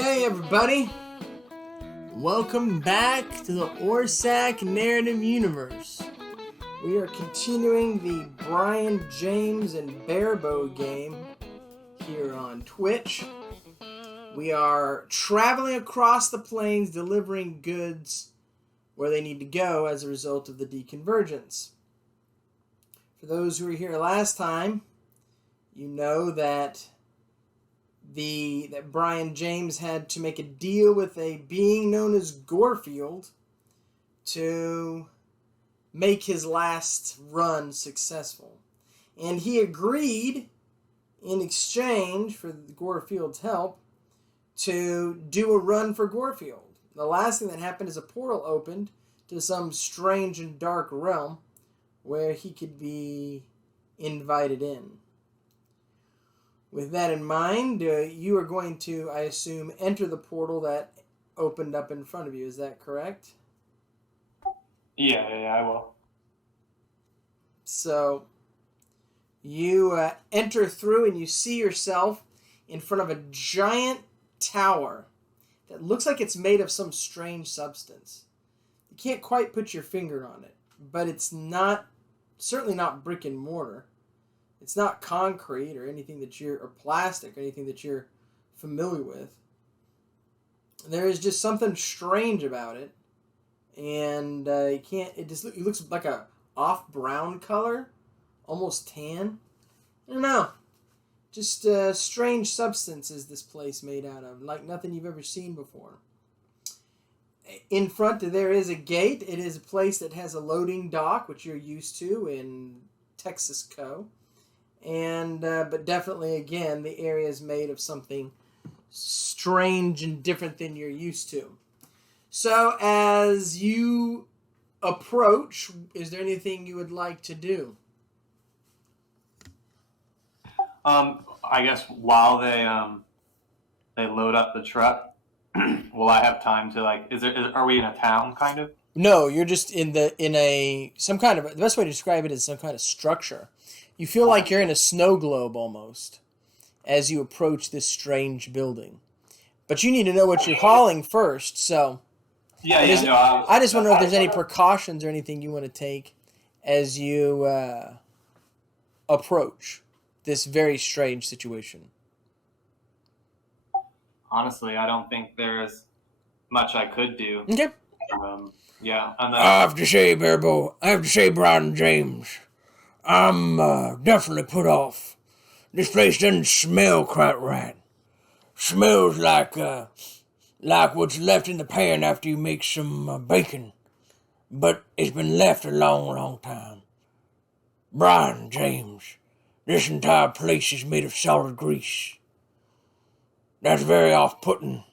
Okay, everybody. Welcome back to the Orsac Narrative Universe. We are continuing the Brian James and Bearbo game here on Twitch. We are traveling across the plains, delivering goods where they need to go as a result of the deconvergence. For those who were here last time, you know that Brian James had to make a deal with a being known as Gorefield to make his last run successful. And he agreed, in exchange for Gorefield's help, to do a run for Gorefield. The last thing that happened is a portal opened to some strange and dark realm where he could be invited in. With that in mind, you are going to, I assume, enter the portal that opened up in front of you. Is that correct? Yeah, I will. So, you enter through and you see yourself in front of a giant tower that looks like it's made of some strange substance. You can't quite put your finger on it, but it's certainly not brick and mortar. It's not concrete or anything or plastic or anything that you're familiar with. There is just something strange about it, and it looks like a off brown color, almost tan. I don't know. Just strange substances this place made out of, like nothing you've ever seen before. In front there is a gate. It is a place that has a loading dock, which you're used to in Texas Co. And but definitely, again, the area is made of something strange and different than you're used to. So as you approach, is there anything you would like to do? I guess while they load up the truck, will I have time to are we in a town kind of? No, you're just some kind of, the best way to describe it is some kind of structure. You feel like you're in a snow globe almost as you approach this strange building. But you need to know what you're hauling first, so... I just want to know if there's any precautions or anything you want to take as you approach this very strange situation. Honestly, I don't think there's much I could do. Okay. I have to say, Bearbo, Brian James, I'm definitely put off. This place doesn't smell quite right. Smells like what's left in the pan after you make some bacon. But it's been left a long, long time. Brian James, this entire place is made of solid grease. That's very off-putting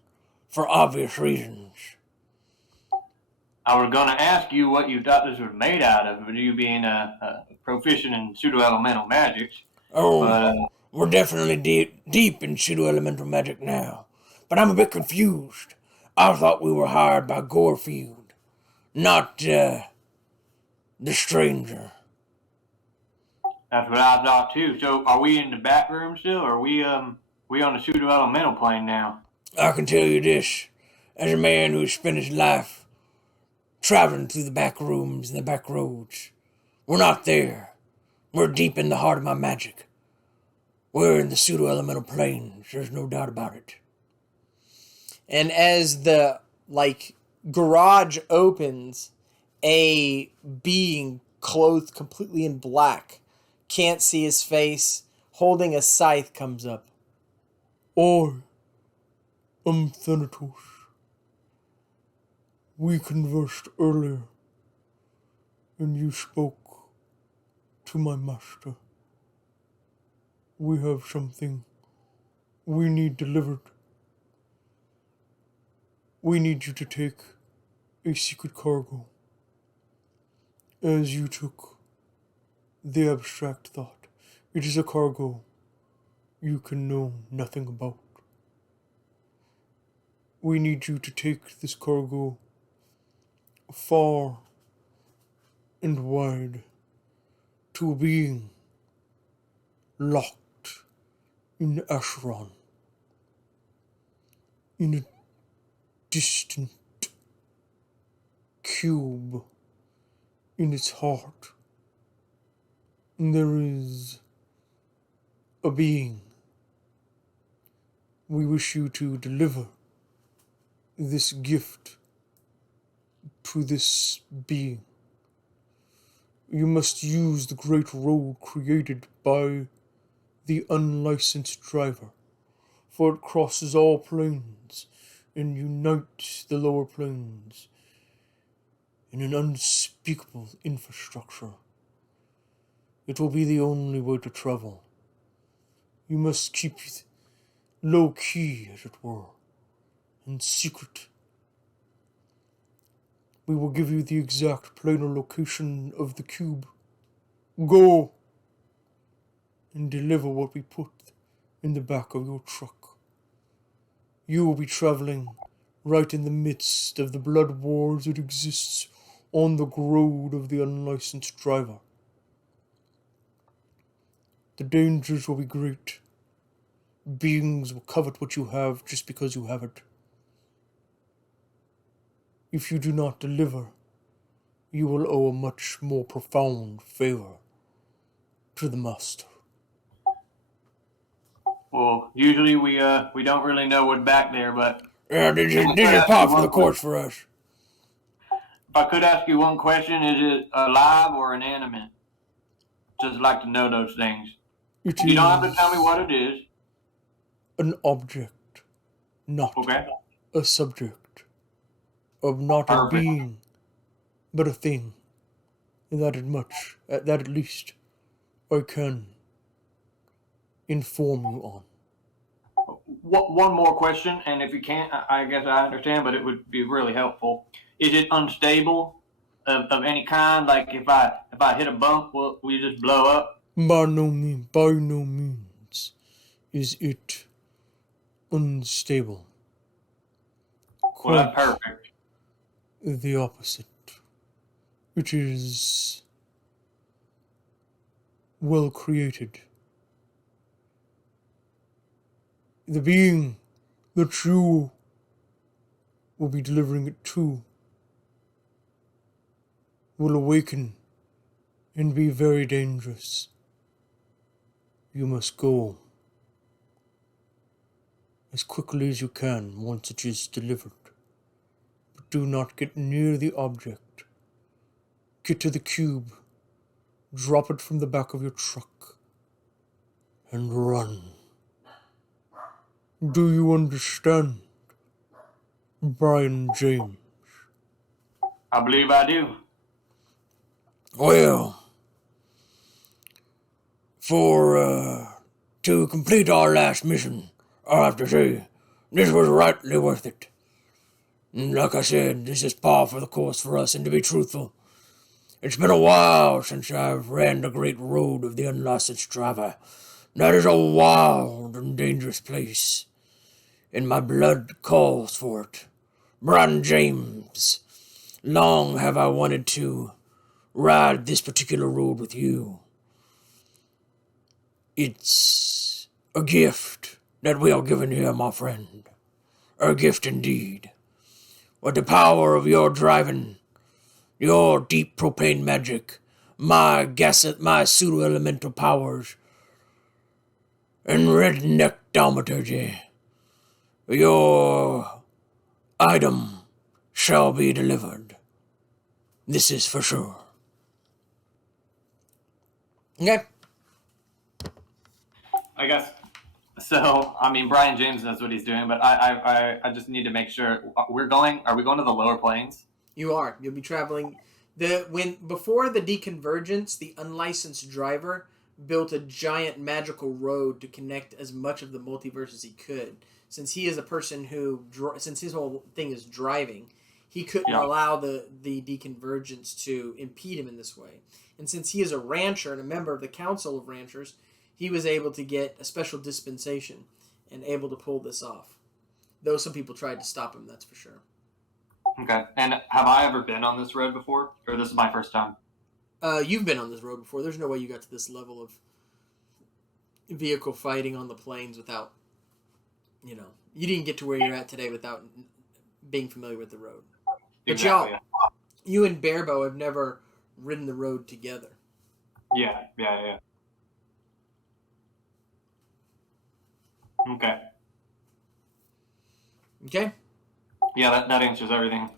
for obvious reasons. I was going to ask you what you thought this was made out of, you being a proficient in pseudo-elemental magics. We're definitely deep in pseudo-elemental magic now. But I'm a bit confused. I thought we were hired by Gorefield, not the stranger. That's what I thought too. So are we in the back room still, or are we on the pseudo-elemental plane now? I can tell you this, as a man who has spent his life traveling through the back rooms and the back roads. We're not there. We're deep in the heart of my magic. We're in the pseudo-elemental planes. There's no doubt about it. And as the, garage opens, a being clothed completely in black, can't see his face, holding a scythe comes up. I am Thanatos. We conversed earlier, and you spoke to my master. We have something we need delivered. We need you to take a secret cargo, as you took the abstract thought. It is a cargo you can know nothing about. We need you to take this cargo far and wide to a being locked in Ashron. in a distant cube in its heart, there is a being. We wish you to deliver this gift to this being. You must use the great road created by the unlicensed driver, for it crosses all planes and unites the lower planes in an unspeakable infrastructure. It will be the only way to travel. You must keep it low key, as it were, and secret. We will give you the exact planar location of the cube. Go and deliver what we put in the back of your truck. You will be traveling right in the midst of the blood wars that exists on the road of the unlicensed driver. The dangers will be great. Beings will covet what you have just because you have it. If you do not deliver, you will owe a much more profound favor to the master. Well, usually we don't really know what's back there, but Yeah, this is par for the course for us. if I could ask you one question, is it alive or inanimate? Just like to know those things. You don't have to tell me what it is. An object, not Okay. a subject, of not Perfect. a being, but a thing. And that at least, I can inform you on. One more question, and if you can't, I guess I understand, but it would be really helpful. Is it unstable of any kind? Like if I hit a bump, will you just blow up? By no means is it unstable. Well, that's perfect. The opposite. It is well created. The being that you will be delivering it to will awaken and be very dangerous. You must go as quickly as you can once it is delivered. But do not get near the object. Get to the cube, drop it from the back of your truck, and run. Do you understand, Brian James? I believe I do. Well, to complete our last mission, I have to say, this was rightly worth it. And like I said, this is par for the course for us, and to be truthful, it's been a while since I've ran the great road of the unlicensed driver. That is a wild and dangerous place, and my blood calls for it. Brian James, long have I wanted to ride this particular road with you. It's a gift that we are given here, my friend. A gift indeed. With the power of your driving, your deep propane magic, my pseudo-elemental powers, and redneck thaumaturgy, your item shall be delivered. This is for sure. Okay. I guess. So, I mean, Brian James knows what he's doing, but I just need to make sure are we going to the lower planes? You are. You'll be traveling. Before the deconvergence, the unlicensed driver built a giant magical road to connect as much of the multiverse as he could. Since he is a person who, since his whole thing is driving, he couldn't allow the deconvergence to impede him in this way. And since he is a rancher and a member of the Council of Ranchers, he was able to get a special dispensation and able to pull this off. Though some people tried to stop him, that's for sure. Okay. And have I ever been on this road before? Or this is my first time? You've been on this road before. There's no way you got to this level of vehicle fighting on the plains without, You didn't get to where you're at today without being familiar with the road. But Exactly. y'all, you and Bearbo have never ridden the road together. Yeah. Okay. Okay? Yeah, that answers everything.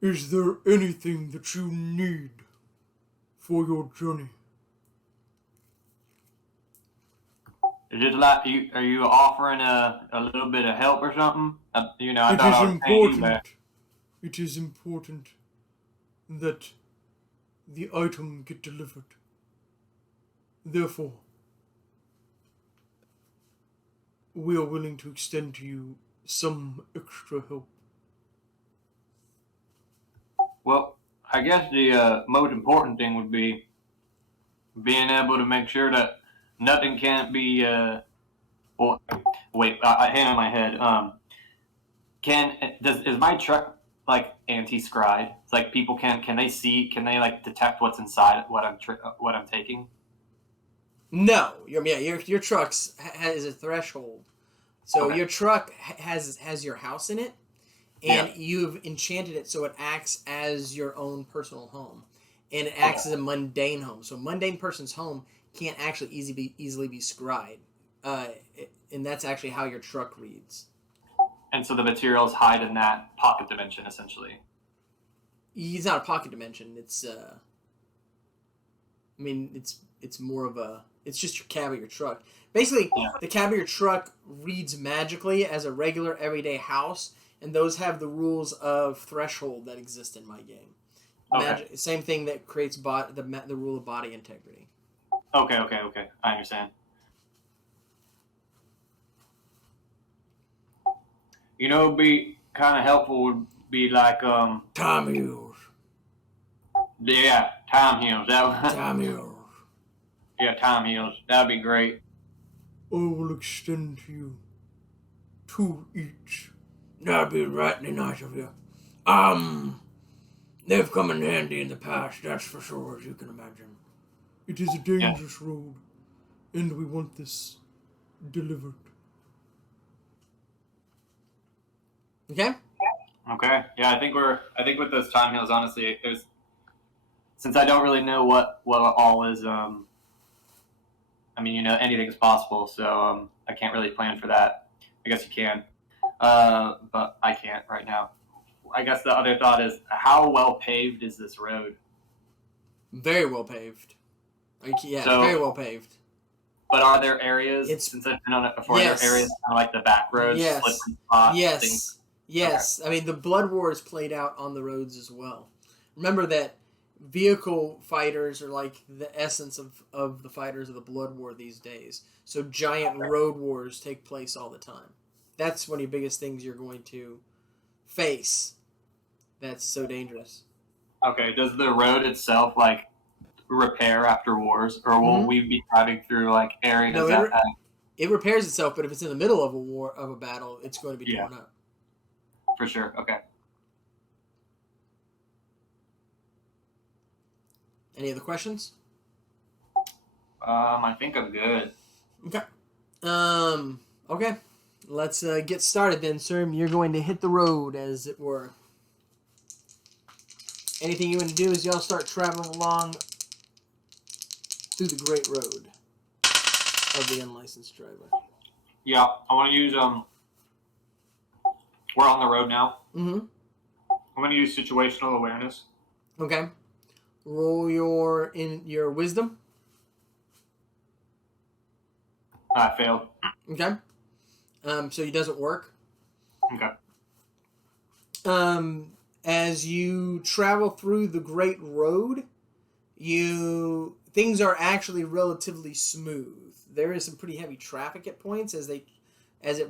Is there anything that you need for your journey? Is it like are you offering a little bit of help or something? I It thought is I was paying you back. important. It is important that the item get delivered. Therefore, we are willing to extend to you some extra help. Well, I guess the most important thing would be being able to make sure that nothing can't be. Well, wait, I hand on my head. Is my truck like anti-scried? It's like people can they see? Can they like detect what's inside what I'm taking? No. Your truck's has a threshold. So Okay. your truck has your house in it, and you've enchanted it so it acts as your own personal home, and it acts as a mundane home. So a mundane person's home can't actually easily be scried, and that's actually how your truck reads. And so the materials hide in that pocket dimension, essentially. It's not a pocket dimension. It's it's more of a. It's just your cab of your truck. Basically, the cab of your truck reads magically as a regular everyday house, and those have the rules of threshold that exist in my game. Okay. Same thing that creates the rule of body integrity. Okay. I understand. You know, it'd be kind of helpful would be like Time heals. yeah, time heals. Time heals. Yeah, time heals. That'd be great. I will extend to you 2 each. That'd be rightly nice of you. They've come in handy in the past, that's for sure, as you can imagine. It is a dangerous road, and we want this delivered. Okay. Okay. Yeah, I think with those time heals, honestly, there's since I don't really know what all is. I mean, anything is possible, so I can't really plan for that. I guess you can, but I can't right now. I guess the other thought is how well paved is this road? Very well paved. So, very well paved. But are there areas, Since I've been on it before, yes. there are areas kind of like the back roads, Yes. slippery spots, Yes. things? Yes. Okay. I mean, the Blood War is played out on the roads as well. Remember that vehicle fighters are like the essence of the fighters of the Blood War these days. So giant road wars take place all the time. That's one of the biggest things you're going to face. That's so dangerous. Okay, does the road itself like repair after wars, or will we be driving through like areas it repairs itself, but if it's in the middle of a battle, it's going to be torn up. For sure. Okay. Any other questions? I think I'm good. Okay. Okay. Let's get started then, sir. You're going to hit the road, as it were. Anything you want to do is y'all start traveling along through the great road of the unlicensed driver. Yeah, I want to use we're on the road now. Mm-hmm. I'm going to use situational awareness. Okay. Roll your wisdom. I failed. Okay. So it doesn't work. Okay. As you travel through the great road, things are actually relatively smooth. There is some pretty heavy traffic at points as it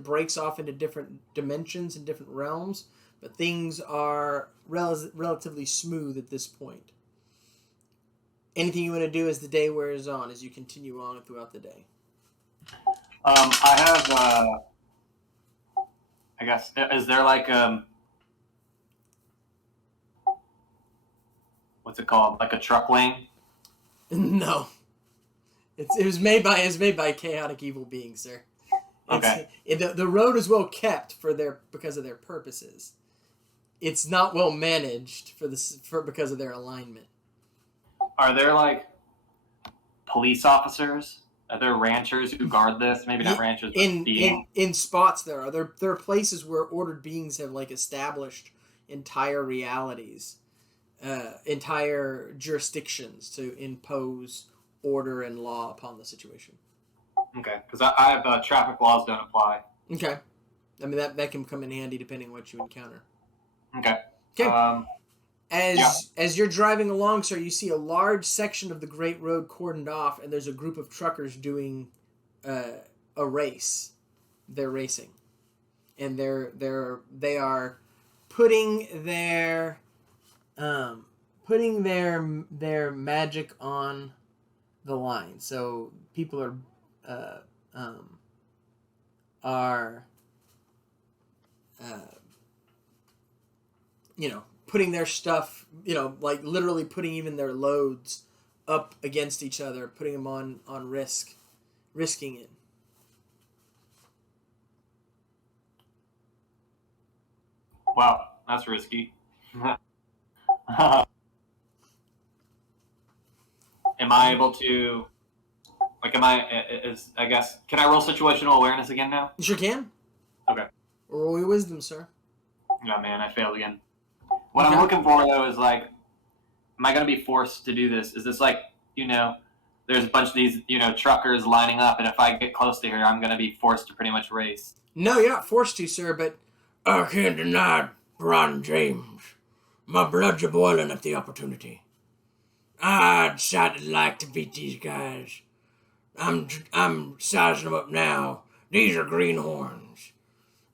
breaks off into different dimensions and different realms, but things are relatively smooth at this point. Anything you want to do as the day wears on, as you continue on throughout the day? I have I guess, is there like what's it called? Like a truck lane? No. It was made by chaotic evil beings, sir. Okay. The road is well kept because of their purposes. It's not well managed because of their alignment. Are there like police officers? Are there ranchers who guard this? Maybe not ranchers, but beings. In spots there are places where ordered beings have like established entire realities, entire jurisdictions to impose order and law upon the situation. Okay, because I have traffic laws don't apply. Okay, I mean that can come in handy depending on what you encounter. Okay. Okay. As you're driving along, sir, you see a large section of the Great Road cordoned off, and there's a group of truckers doing a race. They're racing, and they are putting their magic on the line. So people are putting their stuff, like literally putting even their loads up against each other, putting them on risking it. Wow, that's risky. Am I able to, I guess, can I roll situational awareness again now? You sure can. Okay. Roll your wisdom, sir. Oh man, I failed again. What I'm looking for, though, is like, am I going to be forced to do this? Is this like, there's a bunch of these, truckers lining up, and if I get close to here, I'm going to be forced to pretty much race? No, you're not forced to, sir, but... I can't deny it, Ron James. My blood's a boiling at the opportunity. I'd decided like to beat these guys. I'm sizing them up now. These are greenhorns.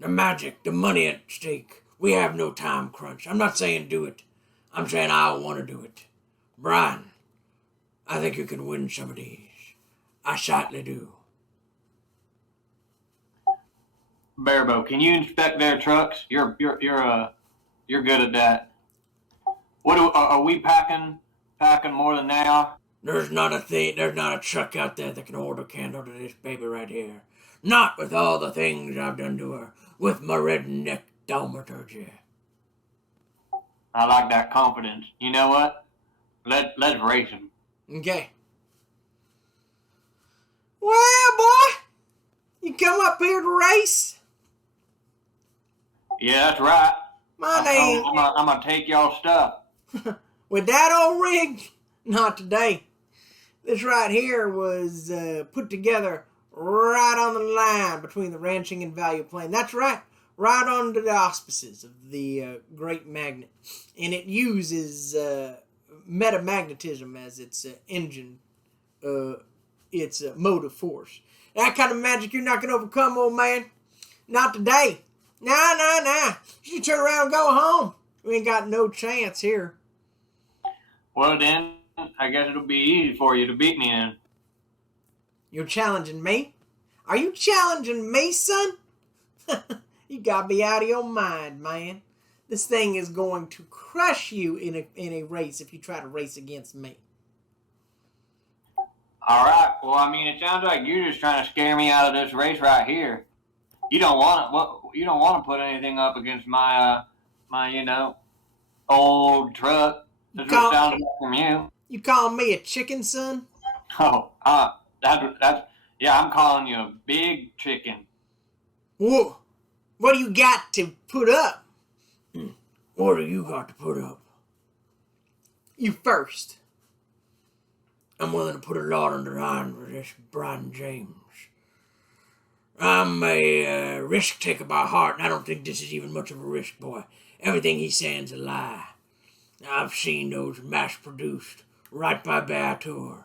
The magic, the money at stake. We have no time crunch. I'm not saying do it. I'm saying I want to do it. Brian, I think you can win some of these. I certainly do. Bearbo, can you inspect their trucks? You're good at that. Are we packing more than they are? There's not a truck out there that can hold a candle to this baby right here. Not with all the things I've done to her. With my redneck thaumaturgy. I like that confidence. You know what? Let's race him. Okay. Well, boy, you come up here to race? Yeah, that's right. I'm gonna take y'all stuff. With that old rig? Not today. This right here was put together right on the line between the ranching and value plane. That's right. Right under the auspices of the Great Magnet. And it uses metamagnetism as its engine, its motive force. That kind of magic you're not going to overcome, old man. Not today. Nah. You should turn around and go home. We ain't got no chance here. Well, then, I guess it'll be easy for you to beat me in. You're challenging me? Are you challenging me, son? You gotta be out of your mind, man. This thing is going to crush you in a race if you try to race against me. All right. Well, I mean, it sounds like you're just trying to scare me out of this race right here. You don't want to put anything up against my old truck. That's what it sounded like from you. You calling me a chicken, son? Oh, yeah. I'm calling you a big chicken. Whoa. What do you got to put up? What do you got to put up? You first. I'm willing to put a lot on the line for this Brian James. I'm a risk taker by heart, and I don't think this is even much of a risk, boy. Everything he's saying's a lie. I've seen those mass-produced right by Bearbo.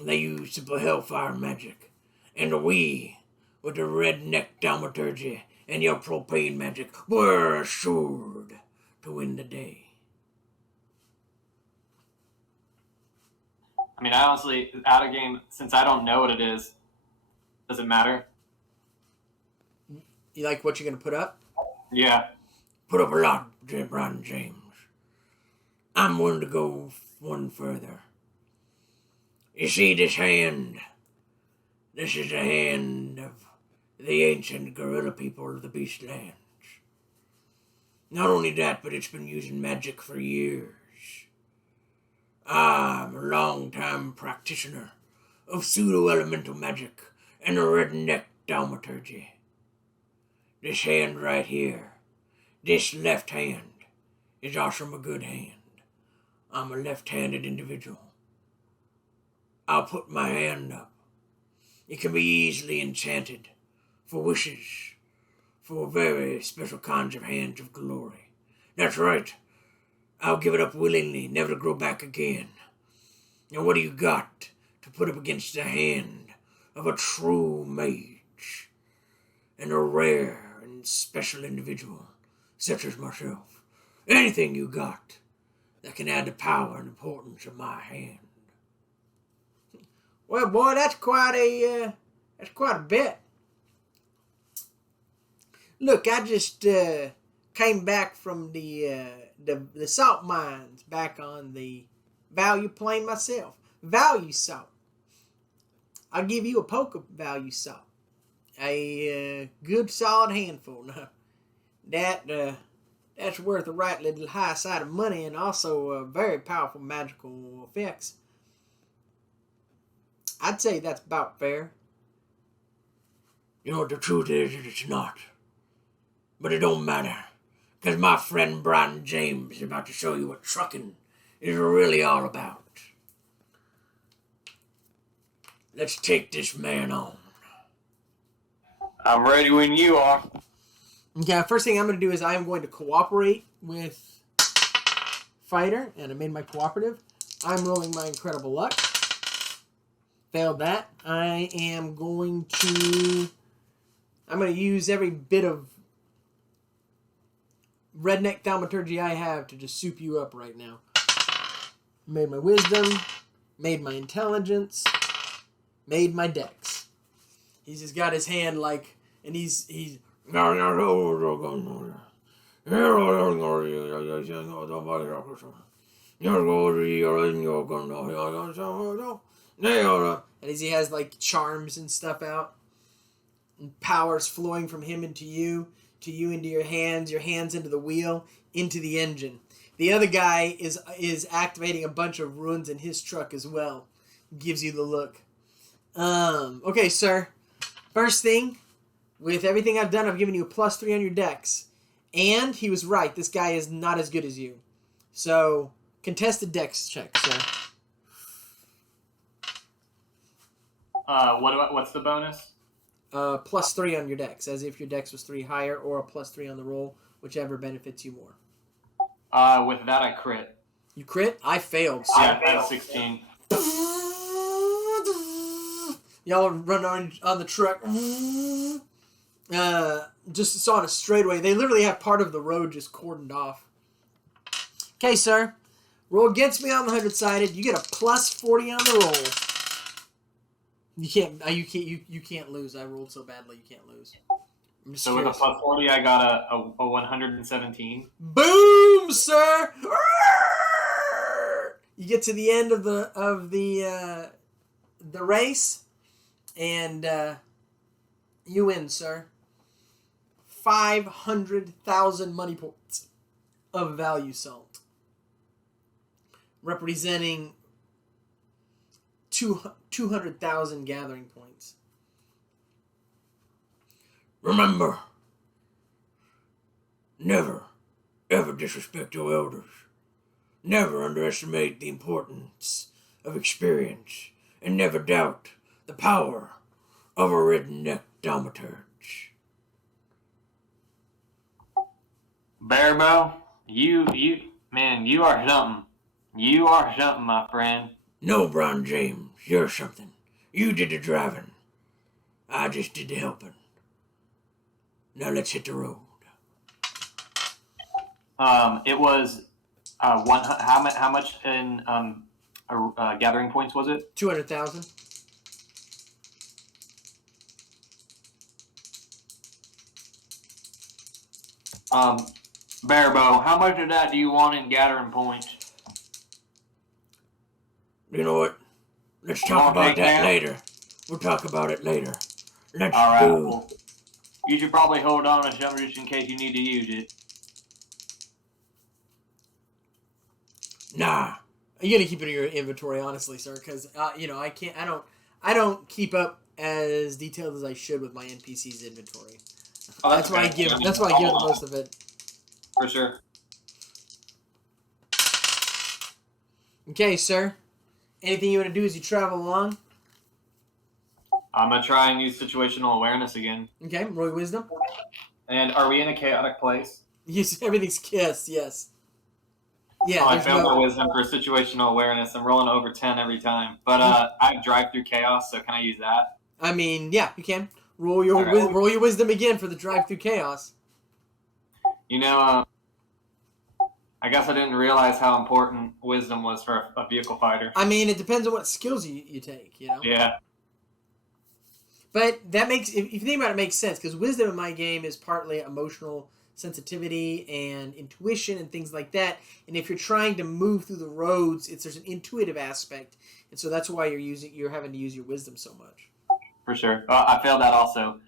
They use simple hellfire magic. And we, with the redneck thaumaturgy and your propane magic, we're assured to win the day. I mean, I honestly, out of game, since I don't know what it is, does it matter? You like what you're going to put up? Yeah. Put up a lot, Brian James. I'm willing to go one further. You see this hand? This is the hand of the ancient gorilla people of the Beast Lands. Not only that, but it's been using magic for years. I'm a long-time practitioner of pseudo-elemental magic and redneck thaumaturgy. This hand right here, this left hand, is also a good hand. I'm a left-handed individual. I'll put my hand up. It can be easily enchanted for wishes, for very special kinds of hands of glory. That's right. I'll give it up willingly, never to grow back again. Now what do you got to put up against the hand of a true mage and a rare and special individual such as myself? Anything you got that can add the power and importance of my hand. Well, boy, that's quite a bit. Look, I just came back from the salt mines back on the value plane myself. Value salt. I'll give you a poke of value salt. A good solid handful. Now, that's worth a right little high side of money and also very powerful magical effects. I'd say that's about fair. You know what the truth is it's not. But it don't matter. Because my friend Brian James is about to show you what trucking is really all about. Let's take this man on. I'm ready when you are. Okay, first thing I'm going to do is I'm going to cooperate with Fighter, and I made my cooperative. I'm rolling my incredible luck. Failed that. I'm going to use every bit of redneck thaumaturgy I have to just soup you up right now. Made my wisdom, made my intelligence, made my dex. He's just got his hand like, and he's and as he has like charms and stuff out, and powers flowing from him into you into your hands into the wheel, into the engine. The other guy is activating a bunch of runes in his truck as well. Gives you the look. Okay, sir. First thing, with everything I've done, I've given you a +3 on your dex. And he was right. This guy is not as good as you. So, contested dex check, sir. What's the bonus? +3 on your dex, as if your dex was 3 higher, or a +3 on the roll, whichever benefits you more. With that, I crit. You crit? I failed. So. I failed 16. Y'all run on the truck. Just saw it a straightaway. They literally have part of the road just cordoned off. Okay, sir. Roll against me on the 100-sided. You get a +40 on the roll. You can't lose. I rolled so badly you can't lose. So curious. With a +40, I got a 117. Boom, sir! You get to the end of the race, and you win, sir. 500,000 money points of value salt, representing 200,000 gathering points. Remember, never, ever disrespect your elders. Never underestimate the importance of experience, and never doubt the power of a redneck thaumaturge. Bearbo, you are something. You are something, my friend. No, Brian James, you're something. You did the driving. I just did the helping. Now let's hit the road. It was how much in gathering points was it? 200,000. Bearbo, how much of that do you want in gathering points? You know what? Let's talk about that later. We'll talk about it later. Let's you should probably hold on to some just in case you need to use it. Nah. You gotta keep it in your inventory, honestly, sir, because I can't. I don't keep up as detailed as I should with my NPC's inventory. Oh, That's why I okay. give. That's why I give the most of it. For sure. Okay, sir. Anything you want to do as you travel along? I'm gonna try and use situational awareness again. Okay, roll wisdom. And are we in a chaotic place? Yes, everything's kissed. Yes. Yeah. Oh, I there's failed no. my wisdom for situational awareness. I'm rolling over 10 every time. But I have drive through chaos, so can I use that? I mean, yeah, you can roll your Okay. roll your wisdom again for the drive through chaos. You know, I guess I didn't realize how important wisdom was for a vehicle fighter. I mean, it depends on what skills you take. Yeah. But that makes, if you think about it, it makes sense because wisdom in my game is partly emotional sensitivity and intuition and things like that. And if you're trying to move through the roads, there's an intuitive aspect, and so that's why you're having to use your wisdom so much. For sure. I failed that also.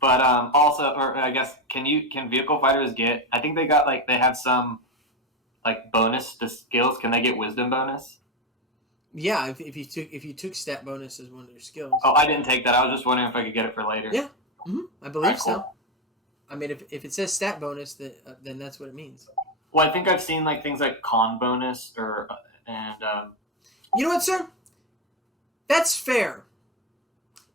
But also, or I guess, can vehicle fighters get? I think they have some bonus to skills. Can they get wisdom bonus? Yeah, if you took stat bonus as one of your skills. Oh, I didn't take that. I was just wondering if I could get it for later. Yeah, I believe cool. so. I mean, if it says stat bonus, then that's what it means. Well, I think I've seen things like con bonus and. You know what, sir? That's fair,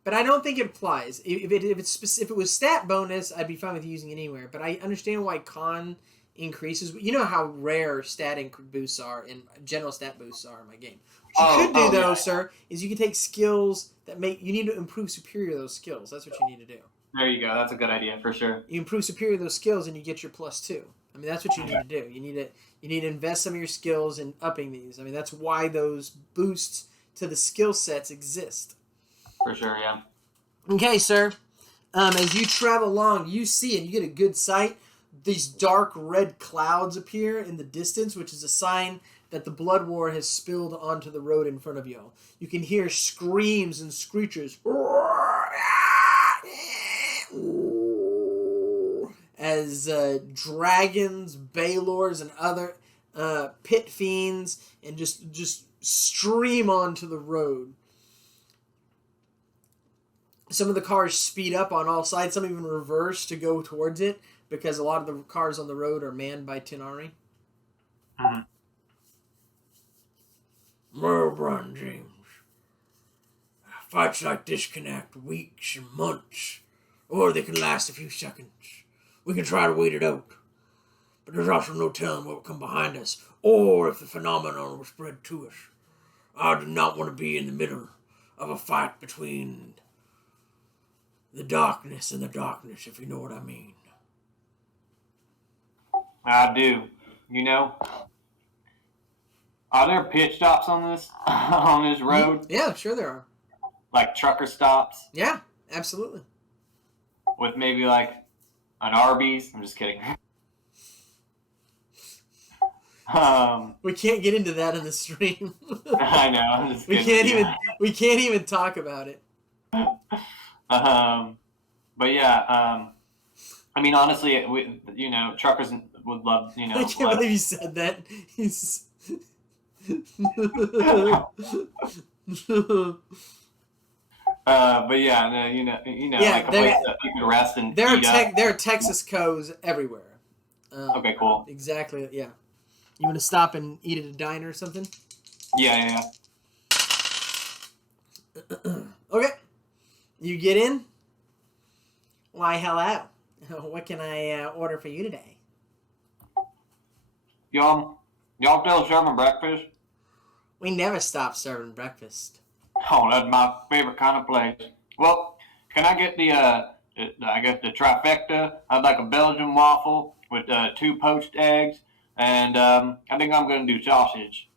but I don't think it applies. If it was stat bonus, I'd be fine with using it anywhere. But I understand why con increases. You know how rare stat boosts are and general stat boosts are in my game. What you could do, though, sir, is you can take skills that you need to improve superior those skills. That's what you need to do. There you go. That's a good idea for sure. You improve superior those skills, and you get your +2. I mean, that's what you need to do. You need to invest some of your skills in upping these. I mean, that's why those boosts to the skill sets exist. For sure, yeah. Okay, sir. As you travel along, you see and you get a good sight. These dark red clouds appear in the distance, which is a sign that the blood war has spilled onto the road in front of you. You can hear screams and screeches as dragons, balors, and other pit fiends and just stream onto the road. Some of the cars speed up on all sides, some even reverse to go towards it because a lot of the cars on the road are manned by Tenari. Mm-hmm. Well, Brian James, fights like this can act weeks and months, or they can last a few seconds. We can try to wait it out, but there's also no telling what will come behind us, or if the phenomenon will spread to us. I do not want to be in the middle of a fight between the darkness and the darkness, if you know what I mean. I do. Are there pit stops on this road? Yeah, sure there are. Like trucker stops? Yeah, absolutely. With maybe an Arby's? I'm just kidding. We can't get into that in the stream. I know. I'm just kidding. We can't even talk about it. But yeah. I mean, honestly, truckers would love. I can't believe you said that. But yeah, like a place that you can rest and there are Texas co's everywhere. Okay, cool. Exactly. Yeah. You want to stop and eat at a diner or something? Yeah. Okay. You get in? Why, hello. What can I order for you today? Y'all still serving breakfast? We never stop serving breakfast. Oh, that's my favorite kind of place. Well, can I get the trifecta? I'd like a Belgian waffle with 2 poached eggs, and I think I'm going to do sausage.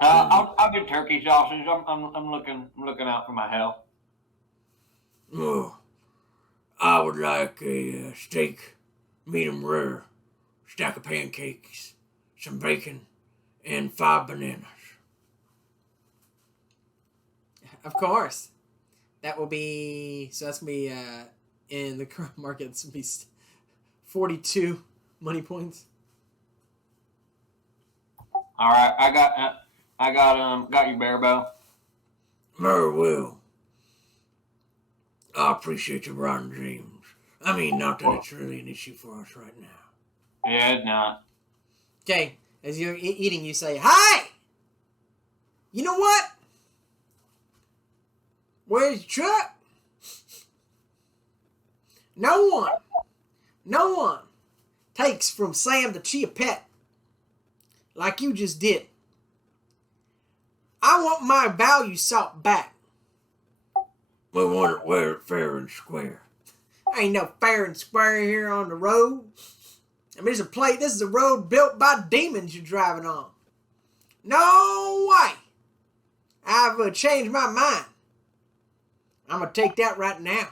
I'll get turkey sausage. I'm looking out for my health. Oh, I would like a steak, medium rare, stack of pancakes, some bacon, and 5 bananas. Of course. That will be... So that's going to be in the current market, this would be 42 money points. All right, got you, Bearbo. Very well. I appreciate your Brian James. I mean, not that it's really an issue for us right now. Yeah, it's not. Okay, as you're eating, you say, "Hi! You know what? Where's your truck? No one takes from Sam the Chia Pet like you just did. I want my value sought back." We want it where it's fair and square. Ain't no fair and square here on the road. I mean, this is a road built by demons you're driving on. No way. I've changed my mind. I'm going to take that right now.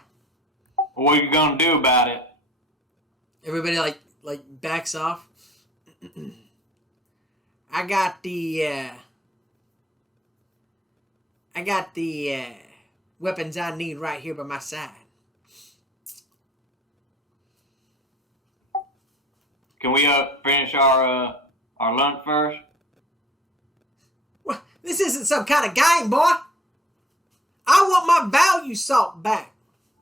What are you gonna do about it? Everybody like backs off. I got the weapons I need right here by my side. Can we finish our lunch first? Well, this isn't some kind of game, boy. I want my value sought back.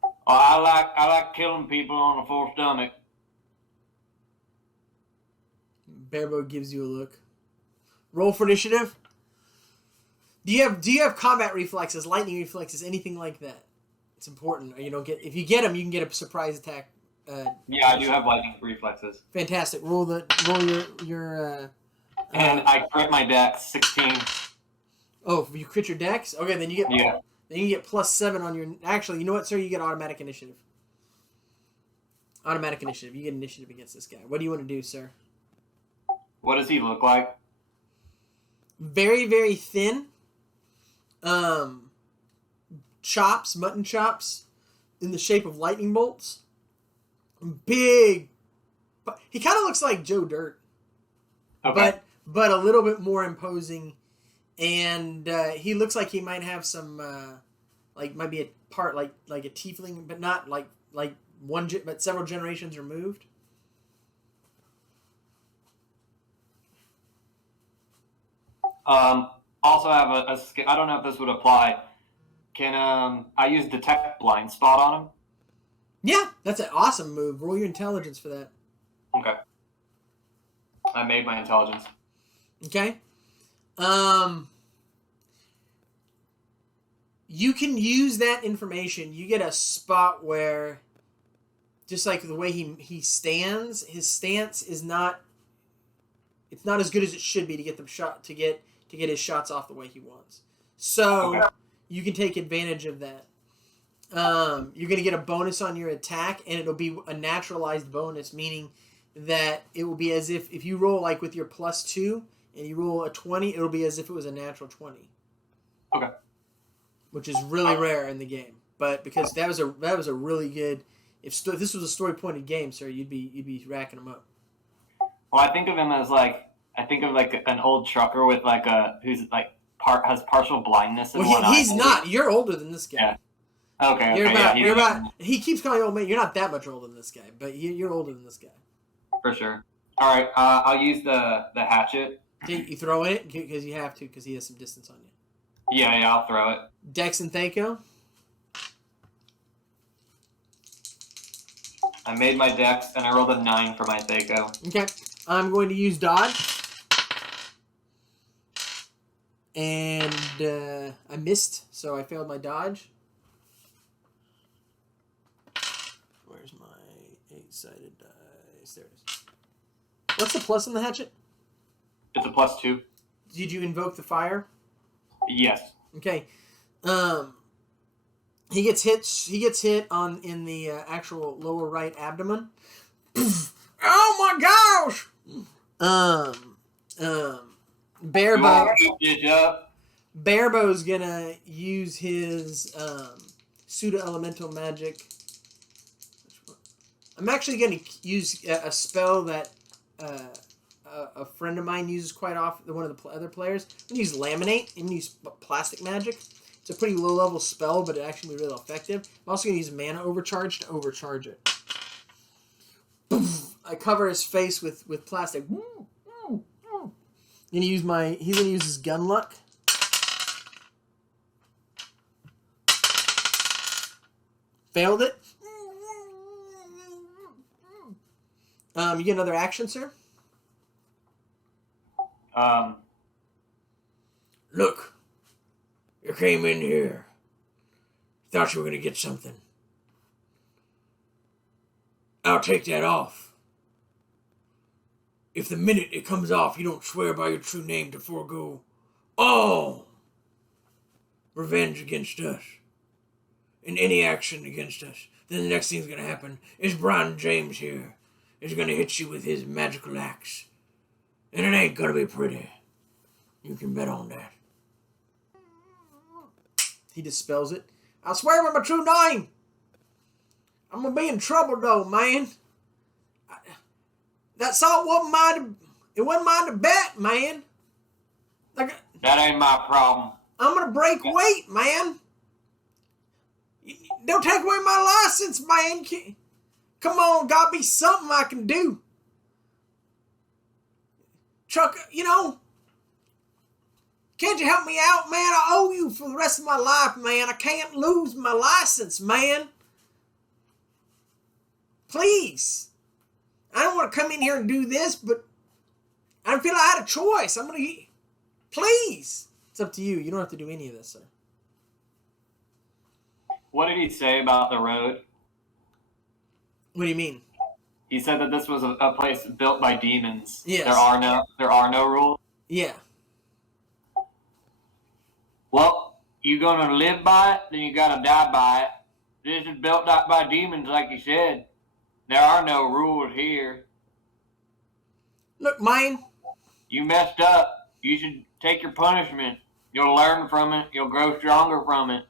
Oh, I like killing people on a full stomach. Bearbo gives you a look. Roll for initiative. Do you have combat reflexes, lightning reflexes, anything like that? It's important. Or you don't get, if you get them, you can get a surprise attack. Yeah, I do have lightning reflexes. Fantastic. Roll your. And I crit my dex 16. Oh, you crit your dex? Okay, then you get. Yeah. Then you get +7 on your. Actually, you know what, sir? You get automatic initiative. Automatic initiative. You get initiative against this guy. What do you want to do, sir? What does he look like? Very, very thin. Chops, mutton chops, in the shape of lightning bolts. Big. He kind of looks like Joe Dirt. Okay. But a little bit more imposing. And he looks like he might have some, might be a part like a tiefling, but not like but several generations removed. Also I have a skill. I don't know if this would apply. Can I use detect blind spot on him? Yeah, that's an awesome move. Roll your intelligence for that. Okay. I made my intelligence. Okay. You can use that information. You get a spot where, just like the way he stands, his stance is not. It's not as good as it should be to get his shots off the way he wants. So Okay. you can take advantage of that. You're going to get a bonus on your attack, and it'll be a naturalized bonus, meaning that it will be as if you roll like with your +2 and you roll a 20, it'll be as if it was a natural 20. Okay. Which is really rare in the game, but because that was a really good. If this was a story pointed game, sir, you'd be racking them up. Well, I think of him as an old trucker with who's has partial blindness. And Well, he's not. You're older than this guy. Yeah. Okay. You're about. He keeps calling you old man. You're not that much older than this guy, but you're older than this guy. For sure. All right. I'll use the hatchet. You throw it because you have to, because he has some distance on you. Yeah, I'll throw it. Dex and Thaco. I made my dex and I rolled a 9 for my Thaco. Okay, I'm going to use dodge, and I missed, so I failed my dodge. Where's my 8-sided dice? There it is. What's the plus on the hatchet? It's a +2. Did you invoke the fire? Yes. Okay. He gets hit in the actual lower right abdomen. Oh my gosh! Bearbo's gonna use his pseudo elemental magic. I'm actually gonna use a spell that a friend of mine uses quite often. One of the other players. I'm gonna use laminate. I'm gonna use plastic magic. It's It's a pretty low-level spell, but it actually be really effective. I'm also going to use Mana Overcharge to overcharge it. I cover his face with plastic. He's going to use his gun luck. Failed it. You get another action, sir? Look, you came in here. Thought you were going to get something. I'll take that off. If the minute it comes off, you don't swear by your true name to forego all revenge against us and any action against us, then the next thing's going to happen is Brian James here is going to hit you with his magical axe. And it ain't going to be pretty. You can bet on that. He dispels it. I swear by my true name. I'm going to be in trouble, though, man. That salt wasn't mine to bet, man. Like, that ain't my problem. I'm going to break weight, man. Don't take away my license, man. Come on, gotta be something I can do. Truck, can't you help me out, man? I owe you for the rest of my life, man. I can't lose my license, man. Please. I don't want to come in here and do this, but I don't feel I had a choice. I'm going to... Please. It's up to you. You don't have to do any of this, sir. What did he say about the road? What do you mean? He said that this was a place built by demons. Yes. There are no rules. Yeah. Well, you gonna live by it, then you gotta die by it. This is built up by demons, like you said. There are no rules here. Look, man. You messed up. You should take your punishment. You'll learn from it. You'll grow stronger from it.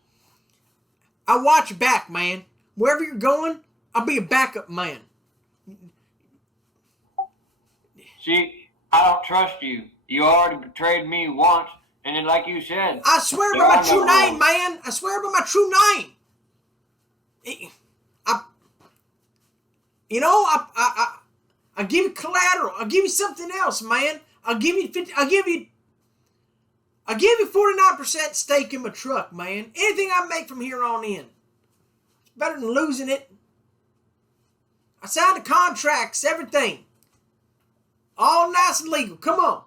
I watch your back, man. Wherever you're going, I'll be a backup man. See, I don't trust you. You already betrayed me once, and then like you said... I swear by my true name, man. I swear by my true name. I'll give you collateral. I'll give you something else, man. I'll give you 49% stake in my truck, man. Anything I make from here on in. It's better than losing it. I signed the contracts, everything. All nice and legal. Come on.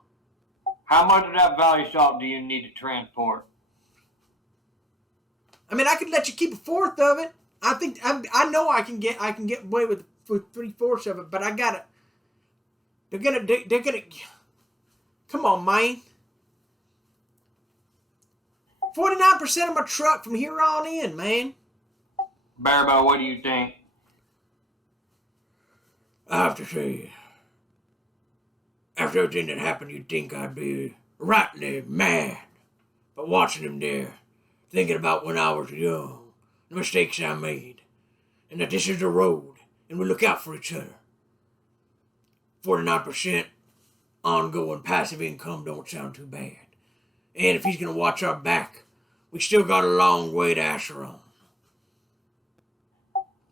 How much of that value salt do you need to transport? I mean, I could let you keep a fourth of it. I know I can get away with 3/4 of it, but I gotta. They're gonna. Come on, man. 49% of my truck from here on in, man. Bearbo, what do you think? I have to say, after everything that happened, you'd think I'd be right there mad. But watching him there, thinking about when I was young, the mistakes I made, and that this is the road, and we look out for each other. 49% ongoing passive income don't sound too bad. And if he's going to watch our back, we still got a long way to Asheron.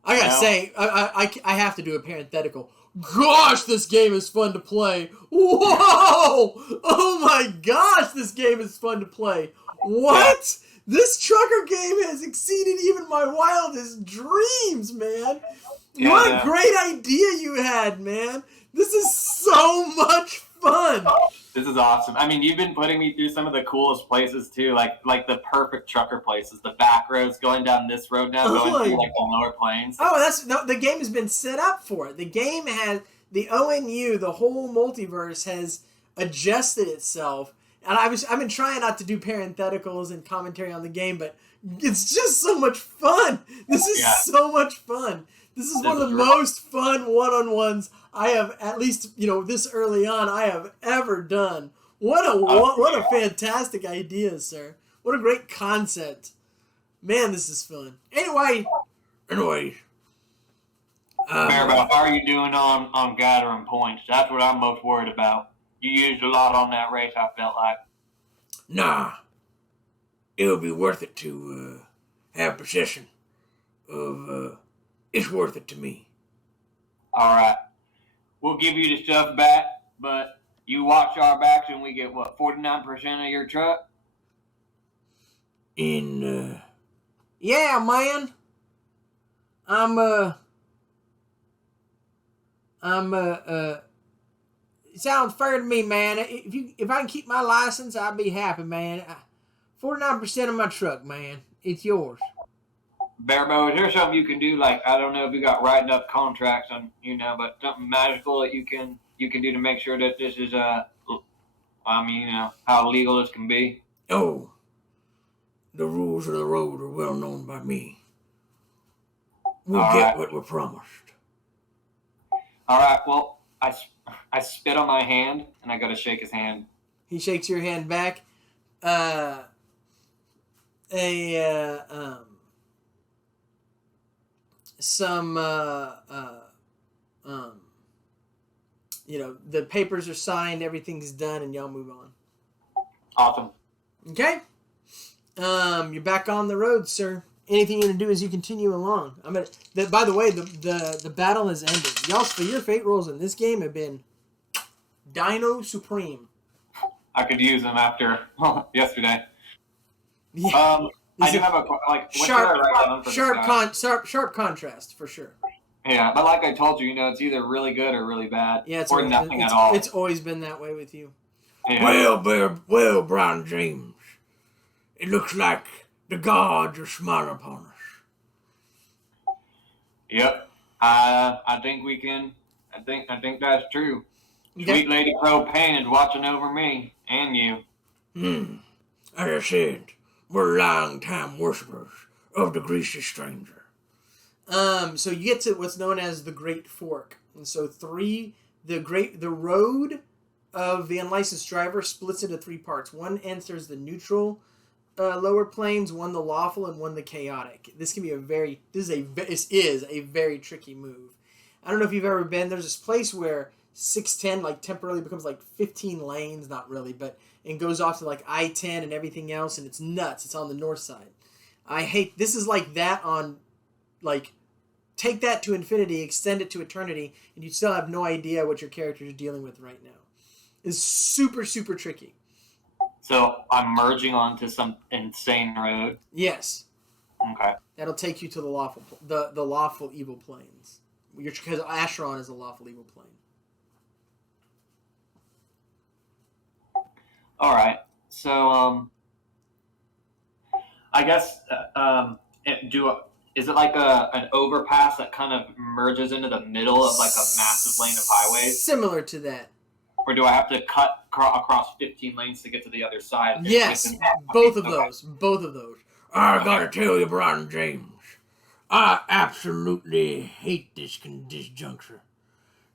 I gotta say, I have to do a parenthetical. Gosh, this game is fun to play. Whoa! Oh my gosh, this game is fun to play. What? This trucker game has exceeded even my wildest dreams, man. What a great idea you had, man. This is so much fun. This is awesome. I mean, you've been putting me through some of the coolest places too, like the perfect trucker places. The back roads, going down this road now, going through like the lower plains. Oh, the game has been set up for it. The game has the ONU, the whole multiverse has adjusted itself. And I've been trying not to do parentheticals and commentary on the game, but it's just so much fun. This is so much fun. This is one of the most fun one-on-ones I have, at least, this early on, I have ever done. What a fantastic idea, sir. What a great concept. Man, this is fun. Anyway. Bearbo, how are you doing on gathering points? That's what I'm most worried about. You used a lot on that race, I felt like. Nah. it'll be worth it to have possession of. It's worth it to me. All right. We'll give you the stuff back, but you watch our backs and we get, what, 49% of your truck? Yeah, man. It sounds fair to me, man. If I can keep my license, I'd be happy, man. 49% of my truck, man. It's yours. Bearbo, is there something you can do? Like, I don't know if you got writing up contracts on, but something magical that you can do to make sure that this is, how legal this can be? Oh, the rules of the road are well known by me. We'll get what we're promised. All right, well, I spit on my hand, and I go to shake his hand. He shakes your hand back. The papers are signed, everything's done, and y'all move on. Awesome. Okay. You're back on the road, sir. Anything you're gonna do as you continue along? By the way, the battle has ended. Your fate rolls in this game have been Dino Supreme. I could use them after yesterday. Yeah. I do have a sharp contrast for sure. Yeah, but like I told you, it's either really good or really bad, or nothing at all. It's always been that way with you. Yeah. Well, Brian James, it looks like the gods are smiling upon us. Yep, I think we can. I think that's true. Okay. Sweet Lady Propane is watching over me and you. As I said, we're long-time worshippers of the greasy stranger. So you get to what's known as the Great Fork, and so the road of the unlicensed driver splits into 3 parts. One enters the neutral lower planes, one the lawful, and one the chaotic. This is a very tricky move. I don't know if you've ever been. There's this place where 610 temporarily becomes 15 lanes, not really, but it goes off to I-10 and everything else, and it's nuts. It's on the north side. This is like that on take that to infinity, extend it to eternity, and you still have no idea what your characters are dealing with right now. It's super, super tricky. So I'm merging onto some insane road? Yes. Okay. That'll take you to the lawful evil planes. Because Acheron is a lawful evil plane. All right. So, I guess, is it like an overpass that kind of merges into the middle of a massive lane of highways? Similar to that. Or do I have to cut across 15 lanes to get to the other side? Yes, both of those. Both of those. I gotta tell you, Brian James, I absolutely hate this juncture.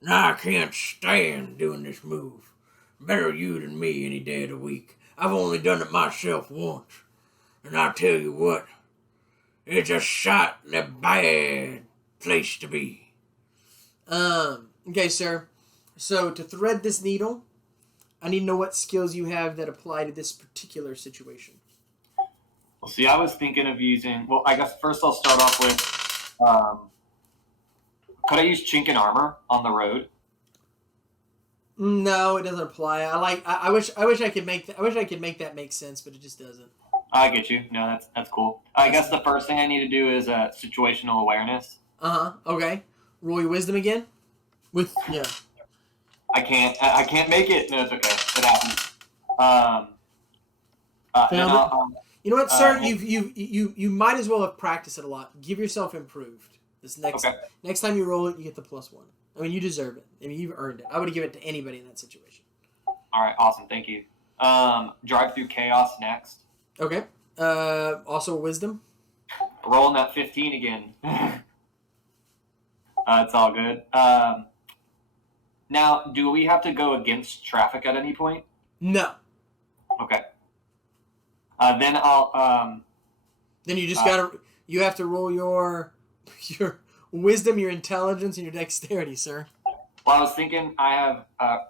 Now I can't stand doing this move. Better you than me any day of the week. I've only done it myself once. And I tell you what, it's a shitely bad place to be. Okay, sir. So to thread this needle, I need to know what skills you have that apply to this particular situation. Well, see, I was thinking of using... Well, I guess first I'll start off with... could I use chink and armor on the road? No, it doesn't apply. I wish I could make that make sense, but it just doesn't. I get you. No, that's cool. I guess the first thing I need to do is situational awareness. Okay. Roll your wisdom again. Yeah. I can't make it. No, it's okay. It happens. You know what, sir? You might as well have practiced it a lot. Give yourself improved. Next time you roll it, you get the +1. I mean, you deserve it. I mean, you've earned it. I would have given it to anybody in that situation. All right, awesome. Thank you. Drive through chaos next. Okay. Also wisdom. Rolling that 15 again. It's all good. Now, do we have to go against traffic at any point? No. Okay. Then I'll. Then you just you have to roll your wisdom, your intelligence, and your dexterity, sir. Well, I was thinking I have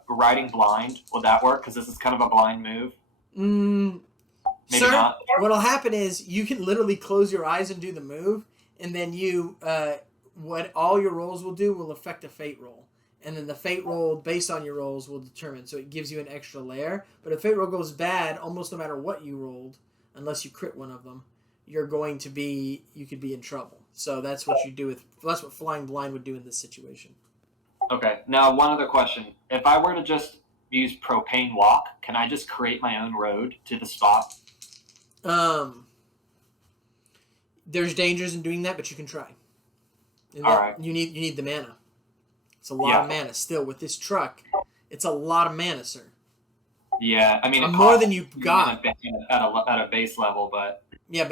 riding blind. Would that work? Because this is kind of a blind move. Maybe Sir, not. what'll happen is you can literally close your eyes and do the move, and then what all your rolls will do will affect a fate roll. And then the fate roll, based on your rolls, will determine. So it gives you an extra layer. But if fate roll goes bad, almost no matter what you rolled, unless you crit one of them, you could be in trouble. So that's what that's what Flying Blind would do in this situation. Okay. Now, one other question. If I were to just use propane walk, can I just create my own road to the spot? There's dangers in doing that, but you can try. All right. You need the mana. It's a lot of mana. Still, with this truck, it's a lot of mana, sir. Yeah, I mean, it more than you've got at a base level, but yeah,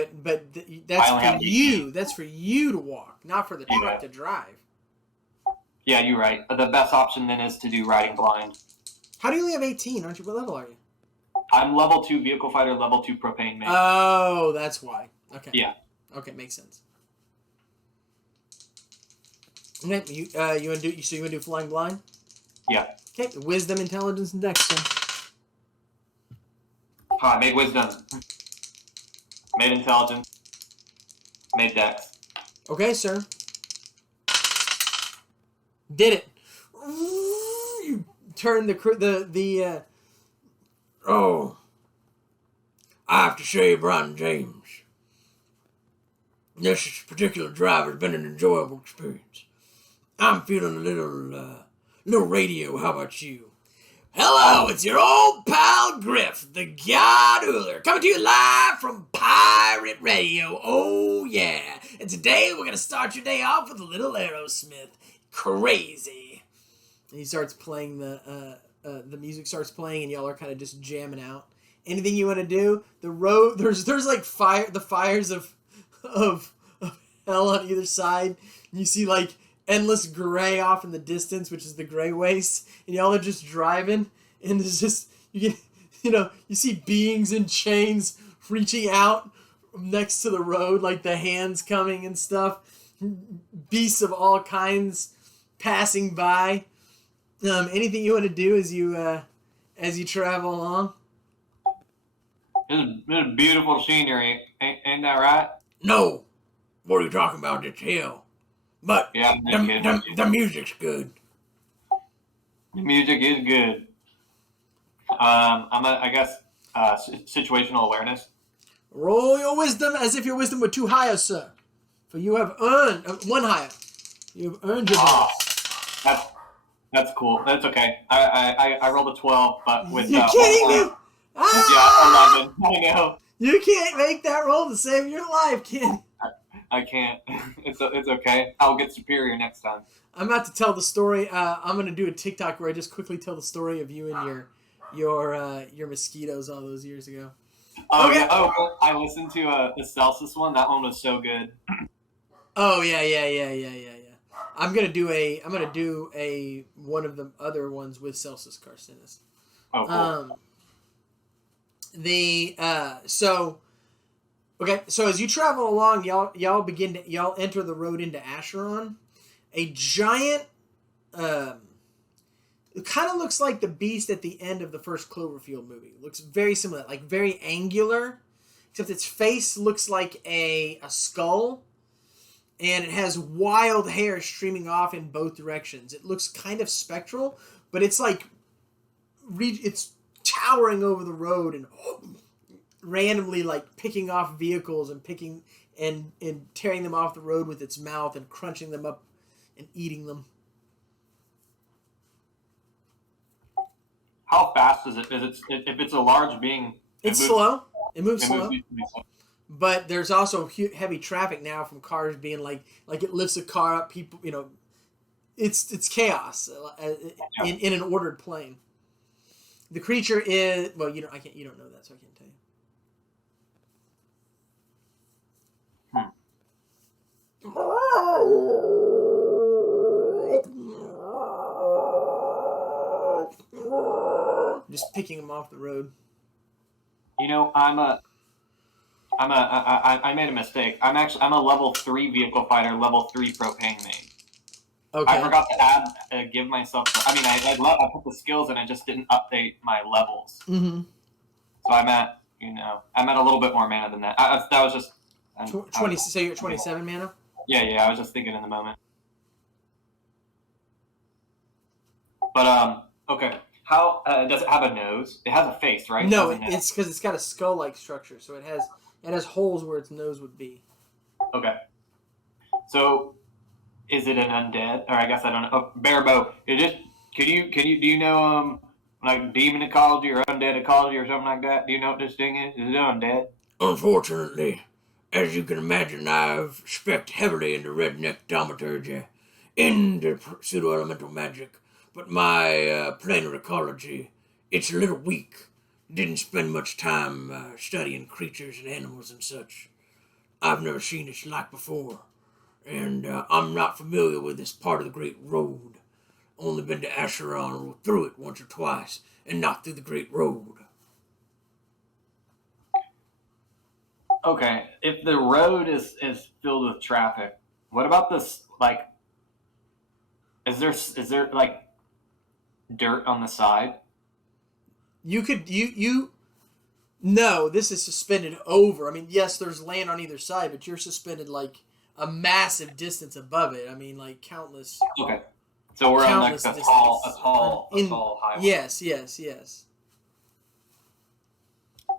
that's for you. That's for you to walk, not for the truck to drive. Yeah, you're right. The best option then is to do riding blind. How do you only have 18? Aren't you? What level are you? I'm level 2 vehicle fighter, level 2 propane mage. Oh, that's why. Okay. Yeah. Okay, makes sense. Okay, you want to do Flying Blind? Yeah. Okay, wisdom, intelligence, and dex. Then. I made wisdom. Made intelligence. Made dex. Okay, sir. Did it. You turn Oh, I have to say, Brian James, this particular drive has been an enjoyable experience. I'm feeling a little radio. How about you? Hello, it's your old pal Griff, the God Hooler, coming to you live from Pirate Radio. Oh yeah, and today we're gonna start your day off with a little Aerosmith. Crazy. And he starts playing the music starts playing, and y'all are kind of just jamming out. Anything you want to do? The road there's like the fires of hell on either side. And you see like endless gray off in the distance, which is the gray waste, and y'all are just driving, and there's just you see beings in chains reaching out next to the road, like the hands coming and stuff, beasts of all kinds passing by. Anything you want to do as you travel along? This is beautiful scenery, ain't that right? No, what are you talking about? It's hell. But yeah, the music's good. The music is good. I guess situational awareness. Roll your wisdom as if your wisdom were too high, sir. For you have earned one higher. You have earned your bonus. That's cool. That's okay. I rolled a 12, but with you're kidding me? Yeah, 11. I know. You can't make that roll to save your life, kid. I can't. It's okay. I'll get superior next time. I'm about to tell the story. I'm gonna do a TikTok where I just quickly tell the story of you and your mosquitoes all those years ago. Oh okay. Yeah. Oh, I listened to the Celsius one. That one was so good. Oh yeah. I'm gonna do a one of the other ones with Celsius Carcinus. Oh, cool. So as you travel along, y'all enter the road into Acheron. A giant, it kind of looks like the beast at the end of the first Cloverfield movie. It looks very similar, like very angular, except its face looks like a skull, and it has wild hair streaming off in both directions. It looks kind of spectral, but it's like it's towering over the road and randomly like picking off vehicles and picking and tearing them off the road with its mouth and crunching them up and eating them. How fast is it? If it's a large being? It's slow. It moves slow. But there's also heavy traffic now from cars being like it lifts a car up. People, it's chaos in an ordered plane. The creature is you don't know that, so I can't tell you. Just picking them off the road. I made a mistake. I'm a level 3 vehicle fighter, level 3 propane mage. Okay. I forgot to give myself. I put the skills and I just didn't update my levels. Mm-hmm. So I'm at I'm at a little bit more mana than that. That was just 20. So you're at 27 mana. Yeah. I was just thinking in the moment. But okay. How does it have a nose? It has a face, right? No, it's because it's got a skull-like structure, so it has holes where its nose would be. Okay. So, is it an undead? Or I guess I don't know. Oh, Bearbo. Do you know like demon ecology or undead ecology or something like that? Do you know what this thing is? Is it undead? Unfortunately, as you can imagine, I've spec'd heavily into redneck thaumaturgy, into pseudo-elemental magic, but my planar ecology, it's a little weak. Didn't spend much time studying creatures and animals and such. I've never seen its like before, and I'm not familiar with this part of the Great Road. Only been to Acheron and rode through it once or twice, and not through the Great Road. Okay, if the road is filled with traffic, what about this? Like, is there like dirt on the side? No, this is suspended over. I mean, yes, there's land on either side, but you're suspended like a massive distance above it. I mean, like countless. Okay, so we're on like a tall highway. Yes.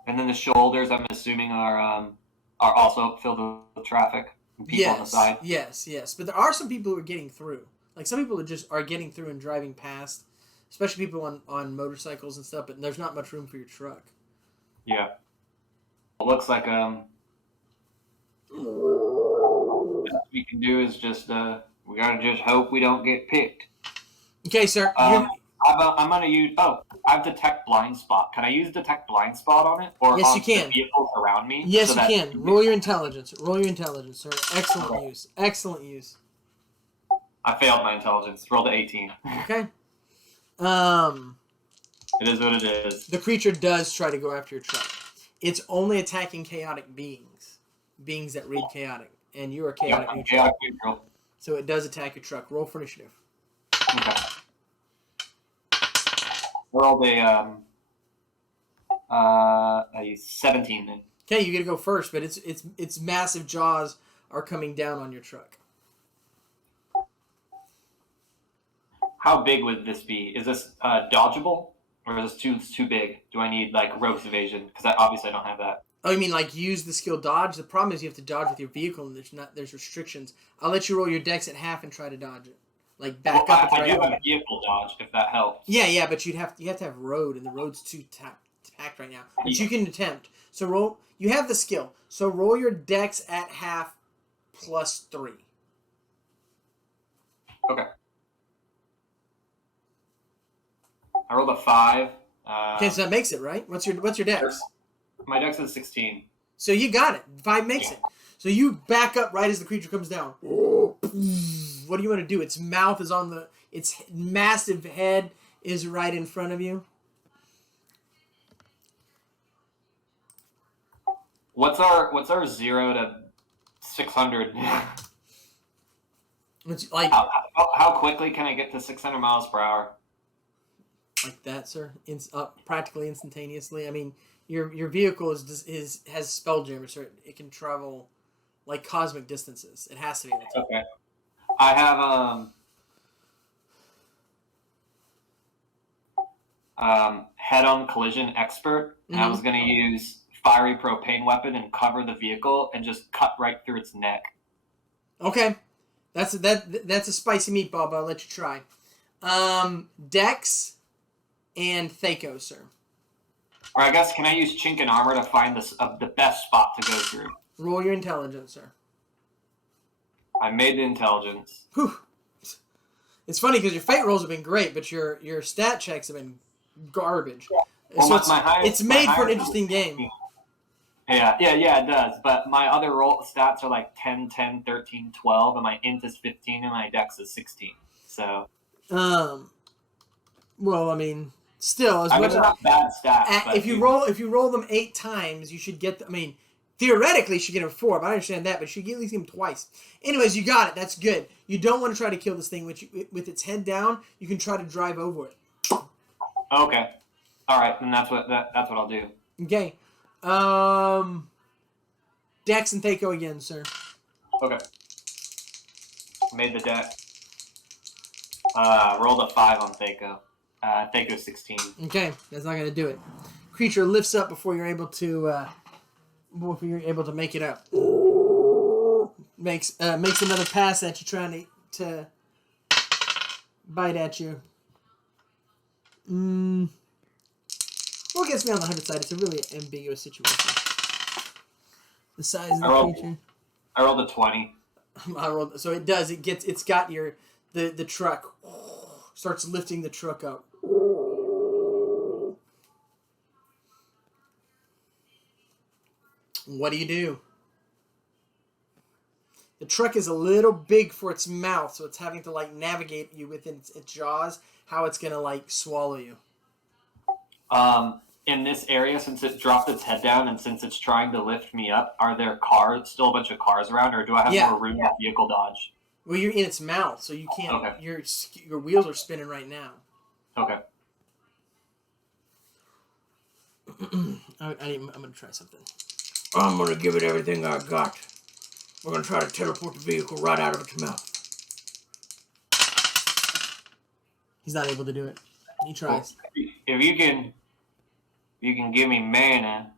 And then the shoulders, I'm assuming, are also filled with traffic. People on the side. Yes. But there are some people who are getting through. Like some people are getting through and driving past, especially people on motorcycles and stuff. But there's not much room for your truck. Yeah. It looks like what we can do is just we gotta just hope we don't get picked. Okay, sir. I'm gonna use. I have detect blind spot. Can I use detect blind spot on it, or yes, on you can. The vehicles around me? Yes, you can. Roll your intelligence, sir. Excellent use. I failed my intelligence. Rolled an 18. Okay. It is what it is. The creature does try to go after your truck. It's only attacking chaotic beings that read chaotic, and you are chaotic neutral. Chaotic neutral. So it does attack your truck. Roll for initiative. Okay. Rolled a 17 then. Okay, you get to go first, but its massive jaws are coming down on your truck. How big would this be? Is this dodgeable, or is this too big? Do I need like rogue's evasion? Because I don't have that. Oh, you mean like use the skill dodge? The problem is you have to dodge with your vehicle, and there's restrictions. I'll let you roll your dex at half and try to dodge it, like back up. I do have a vehicle dodge if that helps. Yeah, but you have to have road, and the road's too packed right now. But you can attempt. So roll. You have the skill. So roll your dex at half +3. Okay. I rolled a 5. Okay, so that makes it, right? What's your dex? My dex is 16. So you got it. 5 makes it. So you back up right as the creature comes down. What do you want to do? Its mouth is on its massive head is right in front of you. What's our 0 to 600? It's like how quickly can I get to 600 miles per hour? Like that, sir. Practically instantaneously. I mean, your vehicle has spelljammer, so it can travel like cosmic distances. It has to be able to. Okay. I have head-on collision expert, and I was going to use fiery propane weapon and cover the vehicle and just cut right through its neck. Okay, that's a spicy meatball, but I'll let you try. Dex and Thaco, sir. Or I guess, can I use chink and armor to find the best spot to go through? Roll your intelligence, sir. I made the intelligence. Whew. It's funny because your fate rolls have been great, but your stat checks have been garbage. Well, So it's made for an interesting game. Yeah, it does. But my other roll stats are like 10, 10, 13, 12, and my int is 15, and my dex is 16. So. Well, I mean, still, as I much mean, not bad stats. if you roll them 8 times, you should get. I mean, theoretically, you should get them 4, but I understand that. But you should at least get them twice. Anyways, you got it. That's good. You don't want to try to kill this thing with its head down. You can try to drive over it. Okay. All right, then that's what I'll do. Okay. Dex and Thaco again, sir. Okay. Made the deck. Rolled a 5 on Thaco. Thaco 16. Okay, that's not gonna do it. Creature lifts up before you're able to make it up. Makes another pass at you, trying to bite at you. What gets me on the 100 side? It's a really ambiguous situation. The size of the creature. I rolled a 20. I rolled, so it does. It's got the truck starts lifting the truck up. What do you do? The truck is a little big for its mouth, so it's having to like navigate you within its jaws. How it's gonna like swallow you? In this area, since it dropped its head down and since it's trying to lift me up, are there cars, still a bunch of cars around, or do I have more room for vehicle dodge? Well, you're in its mouth, so you can't. Okay. Your wheels are spinning right now. Okay. I'm gonna try something. I'm gonna give it everything I got. We're gonna try to teleport the vehicle right out of its mouth. He's not able to do it. He tries. If you can give me mana,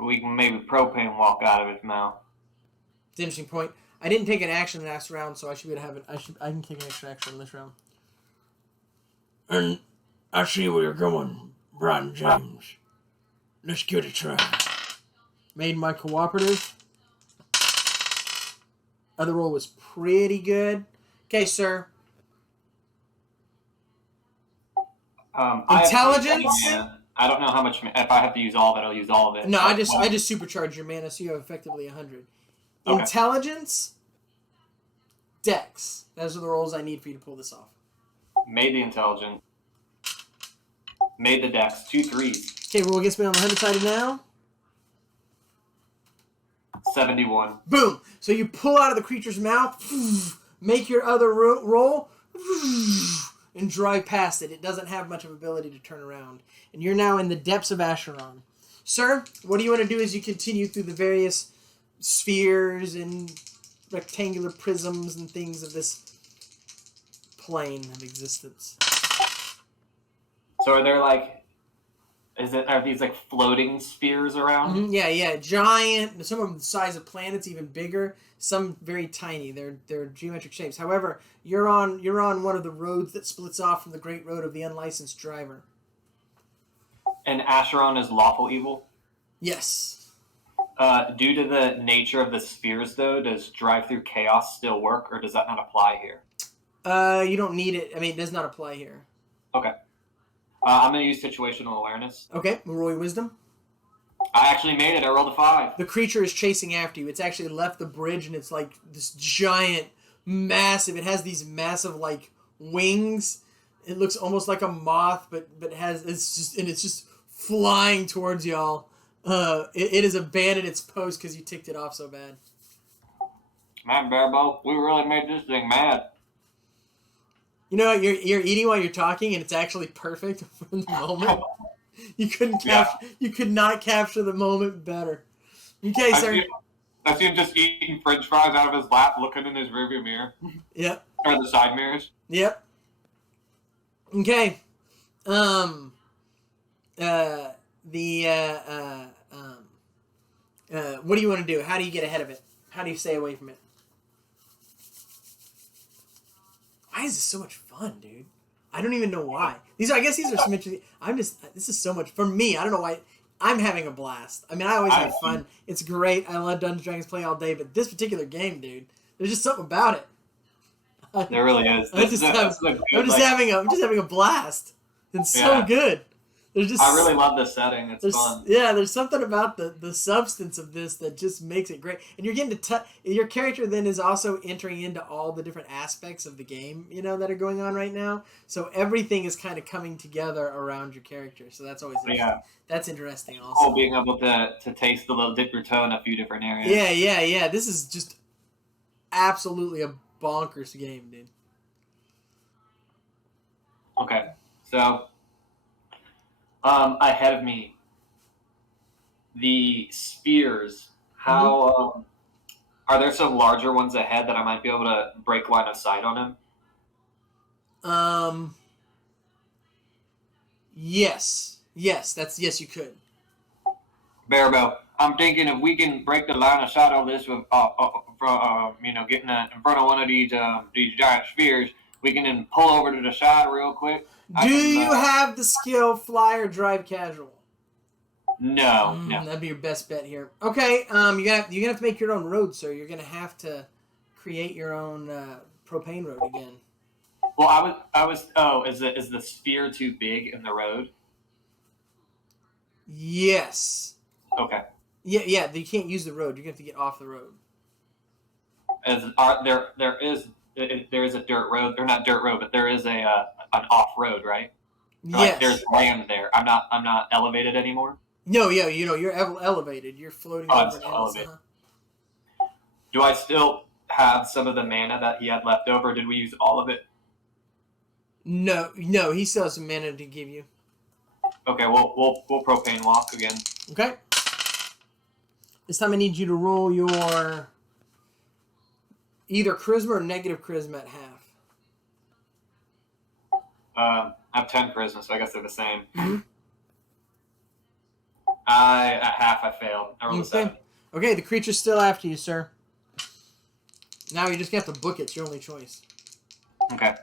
we can maybe propane walk out of its mouth. It's an interesting point. I didn't take an action last round, so I should be able to have it. I can take an extra action this round. And I see where you're going, Brian James. Let's give it a try. Made my cooperative. Other roll was pretty good. Okay, sir. Intelligence? I don't know how much. If I have to use all of it, I'll use all of it. No, I just supercharged your mana, so you have effectively 100. Okay. Intelligence, Dex. Those are the rolls I need for you to pull this off. Made the intelligence. Made the Dex. 2 3s. Okay, roll against me on the 100 sided now. 71. Boom! So you pull out of the creature's mouth, make your other roll, and drive past it. It doesn't have much of ability to turn around. And you're now in the depths of Acheron. Sir, what do you want to do as you continue through the various spheres and rectangular prisms and things of this plane of existence? So are there are these like floating spheres around? Mm-hmm. Yeah, giant. Some of them the size of planets, even bigger. Some very tiny. They're geometric shapes. However, you're on one of the roads that splits off from the Great Road of the Unlicensed Driver. And Acheron is lawful evil? Yes. Due to the nature of the spheres, though, does drive through chaos still work, or does that not apply here? You don't need it. I mean, it does not apply here. Okay. I'm going to use situational awareness. Okay, we'll roll your wisdom. I actually made it. I rolled a 5. The creature is chasing after you. It's actually left the bridge, and it's like this giant, massive. It has these massive like wings. It looks almost like a moth, but it's just flying towards y'all. It has abandoned its post because you ticked it off so bad. Man, Bearbo, we really made this thing mad. You know, you're eating while you're talking, and it's actually perfect for the moment. You could not capture the moment better. Okay, sir. I see him just eating French fries out of his lap, looking in his rearview mirror. Yep. Or the side mirrors. Yep. Okay. What do you want to do? How do you get ahead of it? How do you stay away from it? Why is this so much fun, dude? I don't even know why. I guess these are some interesting. This is so much for me. I don't know why. I'm having a blast. I mean, I always have fun. It's great. I love Dungeons & Dragons, play all day, but this particular game, dude, there's just something about it. There really is. I'm just having a blast. It's so good. I really love this setting. It's fun. Yeah, there's something about the substance of this that just makes it great. And you're getting to your character then is also entering into all the different aspects of the game, that are going on right now. So everything is kind of coming together around your character. So that's always interesting. Yeah. That's interesting also. Oh, being able to taste a little, dip your toe in a few different areas. Yeah. This is just absolutely a bonkers game, dude. Okay, so ahead of me the spears, how are there some larger ones ahead that I might be able to break line of sight on him? Yes, yes, you could. Bearbo, I'm thinking if we can break the line of sight on this with, getting in front of one of these giant spheres, we can then pull over to the side real quick. Do you have the skill fly or drive casual? No. That'd be your best bet here. Okay, you're gonna have to make your own road, sir. You're gonna have to create your own propane road again. Well, I was. Oh, is the sphere too big in the road? Yes. Okay. Yeah. You can't use the road. You're gonna have to get off the road. There is a dirt road, or not dirt road, but there is an off road, right? Yes. Like there's land there. I'm not elevated anymore. No, yeah, you're elevated. You're floating over I'm still elevated. Do I still have some of the mana that he had left over? Did we use all of it? No, he still has some mana to give you. Okay, we'll propane walk again. Okay. This time I need you to roll your either charisma or negative charisma at half. I have 10 charisma, so I guess they're the same. Mm-hmm. At half, I failed. I rolled a 7. Okay, the creature's still after you, sir. Now you just have to book it. It's your only choice. Okay.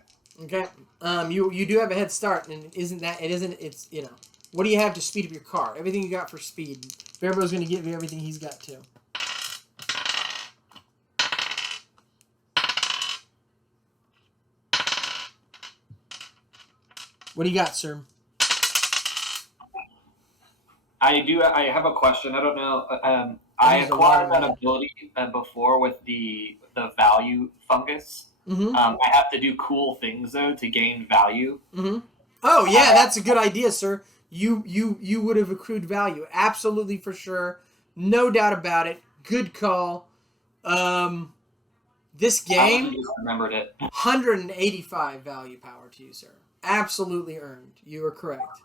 Okay. You do have a head start, and it's what do you have to speed up your car? Everything you got for speed. Bearbo's going to give you everything he's got too. What do you got, sir? I have a question. I don't know. I acquired that ability before with the value fungus. Mm-hmm. I have to do cool things though to gain value. Mm-hmm. Oh yeah, that's a good idea, sir. You would have accrued value, absolutely for sure, no doubt about it. Good call. This game I just remembered it. 185 value power to you, sir. Absolutely earned. You are correct.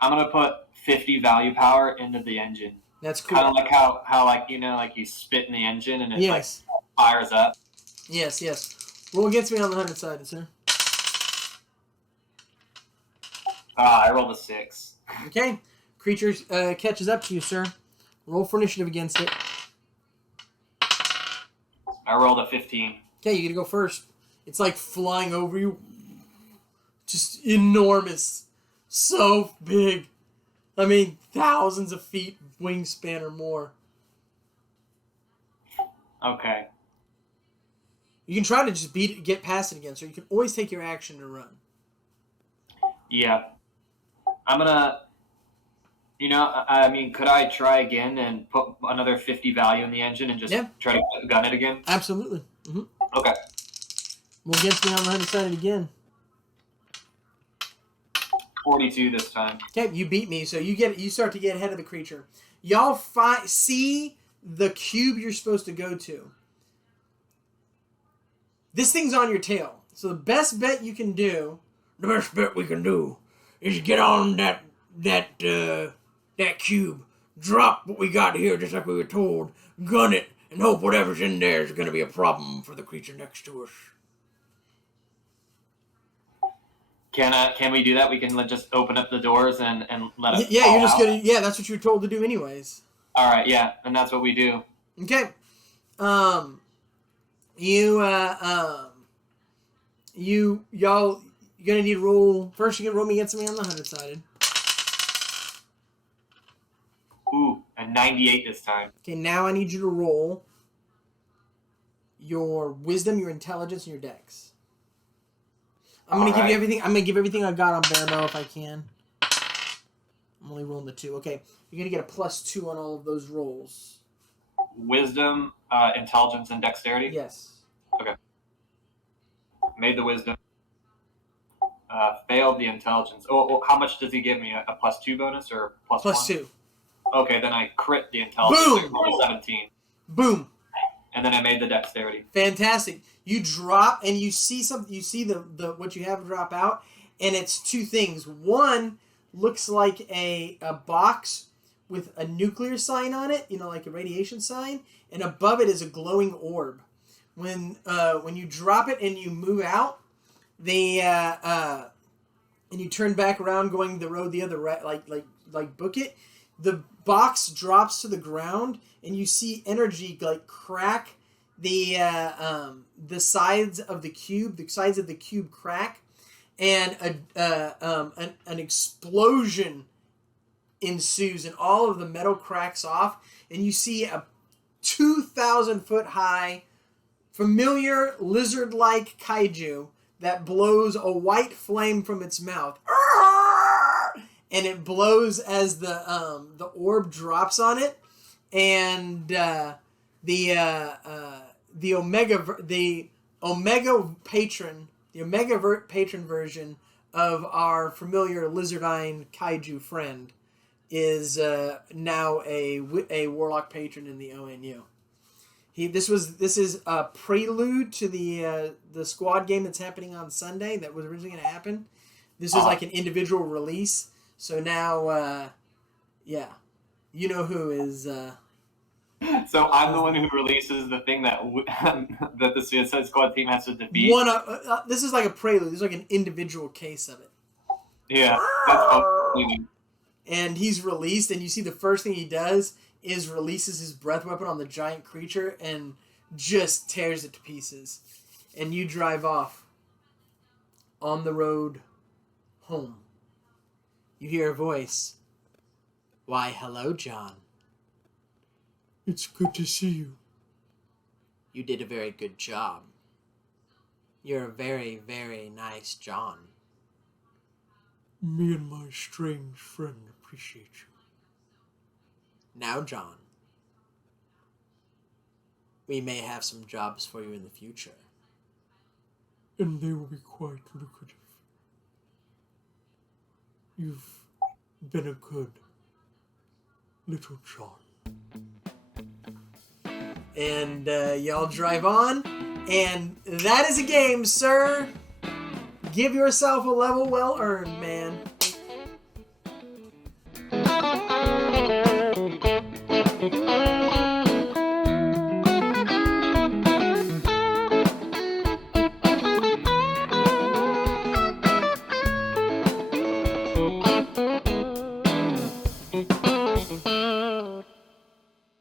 I'm gonna put 50 value power into the engine. That's cool. Kind of like how you spit in the engine and it fires up. Yes. Roll against me on the 100-sided, sir. I rolled a 6. Okay. Creature catches up to you, sir. Roll for initiative against it. I rolled a 15. Okay, you get to go first. It's like flying over you. Just enormous. So big. I mean, thousands of feet wingspan or more. Okay. You can try to just get past it again, so you can always take your action to run. Yeah. I'm gonna, could I try again and put another 50 value in the engine and just try to gun it again? Absolutely. Mm-hmm. Okay. We'll get me on the 100-sided again. 42 this time. Okay, you beat me, so you start to get ahead of the creature. Y'all see the cube you're supposed to go to. This thing's on your tail. So the best bet we can do is get on that cube, drop what we got here just like we were told, gun it, and hope whatever's in there is going to be a problem for the creature next to us. Can we do that? We can just open up the doors and let it. Yeah, you're just gonna. Yeah, that's what you were told to do, anyways. All right, yeah, and that's what we do. Okay. Y'all, you're gonna need to roll. First, you're gonna roll me against me on the 100-sided. Ooh, a 98 this time. Okay, now I need you to roll your wisdom, your intelligence, and your dex. I'm gonna give you everything. I'm gonna give everything I got on Bearbo if I can. I'm only rolling the 2. Okay, you're gonna get a +2 on all of those rolls. Wisdom, intelligence, and dexterity? Yes. Okay. Made the wisdom. Failed the intelligence. Oh, how much does he give me? A +2 bonus or +1? +2. Okay, then I crit the intelligence. Boom! 17. Boom. And then I made the dexterity. Fantastic. You drop and you see something. You see the what you have drop out, and it's 2 things. One looks like a box with a nuclear sign on it, like a radiation sign, and above it is a glowing orb. When you drop it and you move out, and you turn back around going the road the other right, like book it, the box drops to the ground, and you see energy crack the sides of the cube. The sides of the cube crack, and an explosion ensues, and all of the metal cracks off, and you see a 2,000 foot high familiar lizard-like kaiju that blows a white flame from its mouth, and it blows as the orb drops on it, and the Omega patron version of our familiar lizardine kaiju friend is now a warlock patron in the ONU. This is a prelude to the squad game that's happening on Sunday that was originally going to happen. This is like an individual release. So now, you know who is. So I'm the one who releases the thing that that the Suicide Squad team has to defeat. This is like a prelude. This is like an individual case of it. Yeah, that's fun. And he's released, and you see the first thing he does is releases his breath weapon on the giant creature and just tears it to pieces. And you drive off on the road home. You hear a voice. Why, hello, John. It's good to see you. You did a very good job. You're a very, very nice John. Me and my strange friend appreciate you. Now, John, we may have some jobs for you in the future. And they will be quite lucrative. You've been a good little John. And y'all drive on, and that is a game, sir. Give yourself a level well earned, man.